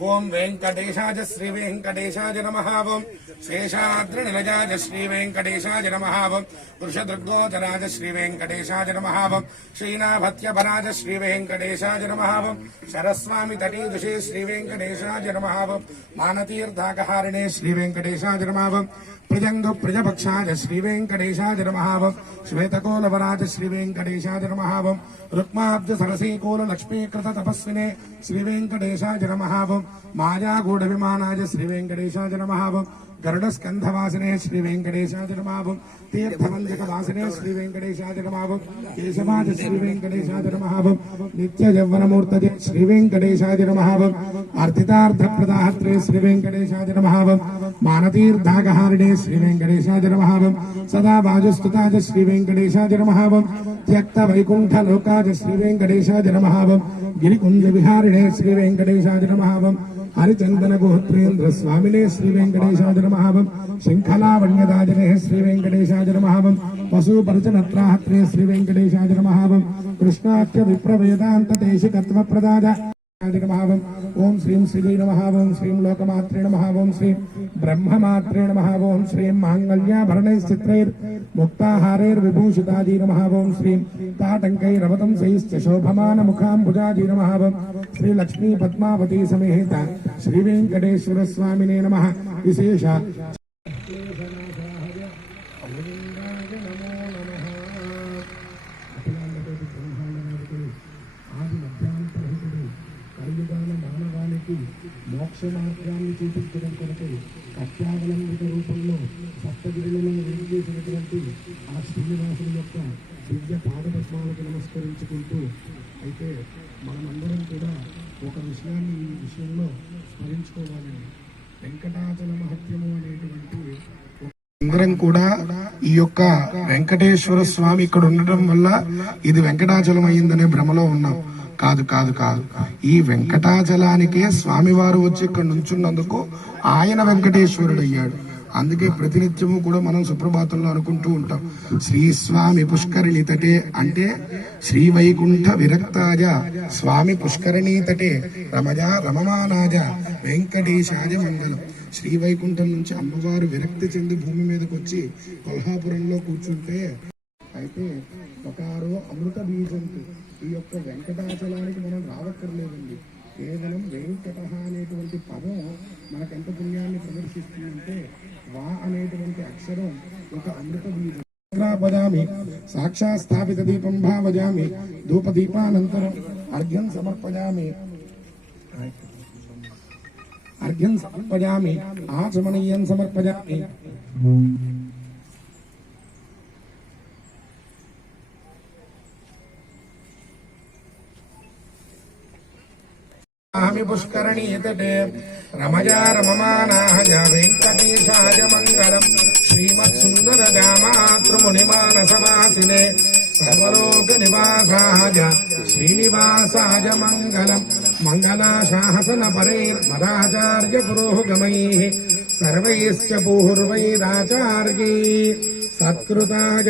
ఓం వెంకటేశాయ శ్రీ వెంకటేశాయ నమ ఓం శేషాద్రి నిలజాయ శ్రీ వెంకటేశాయ నమ ఓం వృషదృగ్గోచరాజ శ్రీ వెంకటేశాయ నమ ఓం శ్రీనాభత్యపరాజ శ్రీ వెంకటేశాయ నమ ఓం శరస్వామి తటీదుషే శ్రీ వెంకటేశాయ నమ ఓం మానతీర్థాకహారిణే శ్రీ వెంకటేశాయ నమ ఓం ప్రజంగ ప్రజపక్షాయ శ్రీ వెంకటేశాయ నమహావం శ్వేతకోలవరాజ శ్రీ వెంకటేశాయ నమహావం రుక్మాబ్జ సరసీకోల లక్ష్మీకృత తపస్వినే శ్రీ వెంకటేశాయ నమహావం మాయాగూఢ విమానాయ శ్రీ వెంకటేశాయ నమహావం గరుడ స్కంధ వాసనే శ్రీ వెంకటేశాదిరమాభం నమహావం తీర్థవంజక వాసనే శ్రీ వెంకటేశాదిరమాభం నమహావం కేశవాజ శ్రీ వెంకటేశాయ నిత్య యవ్వనమూర్తజే శ్రీ వెంకటేశాయ అర్థితార్థ ప్రదాహత్రే శ్రీ వెంకటేశాయ మానతీర్థాగహారిణే శ్రీ వెంకటేశాయ సదా వాజుస్తుతాజ శ్రీ వెంకటేశాయ త్యక్త వైకుంఠ లోకాజ శ్రీ వెంకటేశాయ గిరికుంజ విహారిణే శ్రీ వెంకటేశాయ హరిచందన గోత్రేంద్ర స్వామినే శ్రీ వెంకటేశాయ నమహావం శృంఖలావణ్యదాజనే శ్రీ వెంకటేశాయ నమహావం పశుపరచనత్రాహత్రే శ్రీ వెంకటేశాయ నమహావం కృష్ణాఖ్య విప్ర వేదాంత దేశికత్వ ప్రదాజ నమహావం ఓం శ్రీం శ్రీ నమహావం శ్రీం లోకమాత్రే నమహావం శ్రీం బ్రహ్మమాత్రే నమహావం శ్రీం మాంగళ్యాభరణైశ్చిత్రైర్ ముక్తాహారైర్విభూషితాజీ నమహావం శ్రీం తాటంకైరవతం సైశ్చ శోభమాన ముఖాంబుజాజీ నమహావం శ్రీ లక్ష్మీ పద్మావతి సమేత శ్రీ మోక్ష చూపించడం కొరకు కత్యావలంబిత రూపంలో సప్తగిరిలలో వెలిగేసినటువంటి ఆ శ్రీనివాసుని యొక్క దివ్య పాదపద్మాలకు నమస్కరించుకుంటూ అయితే మనమందరం కూడా ఒక విషయాన్ని ఈ విషయంలో స్మరించుకోవాలని వెంకటాచల మహత్యము అనేటువంటి అందరం కూడా ఈ యొక్క వెంకటేశ్వర స్వామి ఇక్కడ ఉండటం వల్ల ఇది వెంకటాచలం అయిందనే భ్రమలో ఉన్నాం. కాదు కాదు కాదు. ఈ వెంకటాచలానికే స్వామివారు వచ్చి ఇక్కడ నుంచున్నందుకు ఆయన వెంకటేశ్వరుడు అయ్యాడు అందుకే ప్రతినిత్యము కూడా మనం సుప్రభాతంలో అనుకుంటూ ఉంటాం. శ్రీ స్వామి పుష్కరిణి తటే అంటే శ్రీ వైకుంఠ విరక్తాజ స్వామి పుష్కరిణి తటే రమజ రమమానాజ వెంకటేశాజ మంగళం. శ్రీ వైకుంఠం నుంచి అమ్మవారు విరక్తి చెంది భూమి మీదకి వచ్చి కొల్హాపురంలో కూర్చుంటే అయితే ఒకరో అమృత బీజంతు ఈ యొక్క వెంకటాచలానికి మనం రావక్కర్లేదండి. కేవలం వెంకట అనేటువంటి పదం మనకు ఎంత పుణ్యాన్ని ప్రదర్శిస్తుందంటే వా అనేటువంటి అక్షరం ఒక అమృత బీజం. వదామి సాక్షాత్ స్థాపిత దీపం భావజామి ధూప దీపానంతరం అర్ఘ్యం సమర్పయామి అర్ఘ్యం సమర్పయామి ఆచమనీయం సమర్పయామి ఆమి పుష్కరణీతటే రమజా రమమానాయ వెంకటేశాయ మంగళం శ్రీమత్ సుందర రామాతృమునిమానసవాసినే సర్వలోక నివాసాయ శ్రీనివాసాయ మంగళం మంగళాశాసన పరైర్మదాచార్య పురోగమైః సర్వైశ్చ పూర్వైరాచార్యై సత్కృతాయ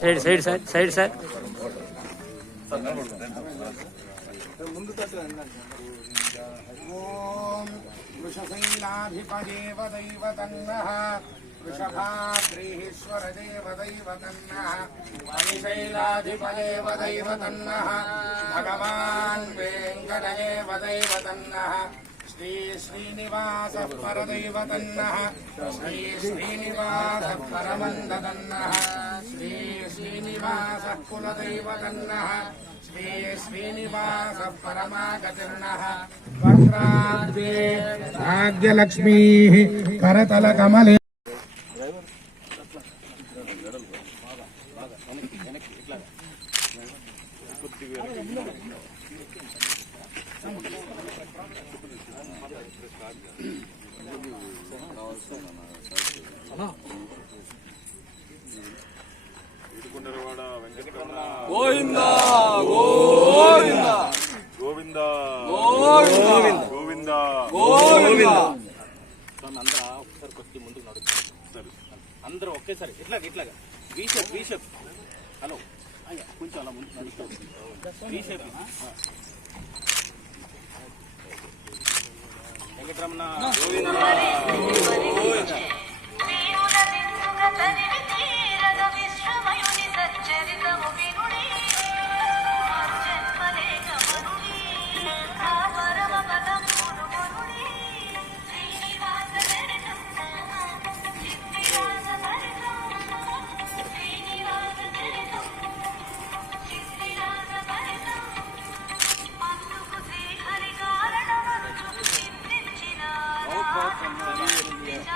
సైడ్ సైడ్ సైడ్ సైడ్ సైడ్ ఓం వృషశైలాధిపదేవ దైవతన్నః వృషభాద్రీశ్వర దేవ దైవతన్నః హరిశైలాధిపదేవ దైవతన్నః భగవాన్ వెంకటదేవ దైవతన్నః శ్రీ శ్రీనివాస పరదైవతన్నః శ్రీ శ్రీనివాస పరమందతన్నః శ్రీ శ్రీనివాస కులదైవతన్నః శ్రీ శ్రీనివాస పరమాగతిర్నః వక్రాద్వే అందరూ ఒకసారి ముందుకు నడుస్తారు ఒకేసారి ఇట్లాగ ఇట్లాగా. Bishop bishop. హలో. కొంచెం అలా ముందుకు నడుస్తాం ¡Vamos! ¡Vamos!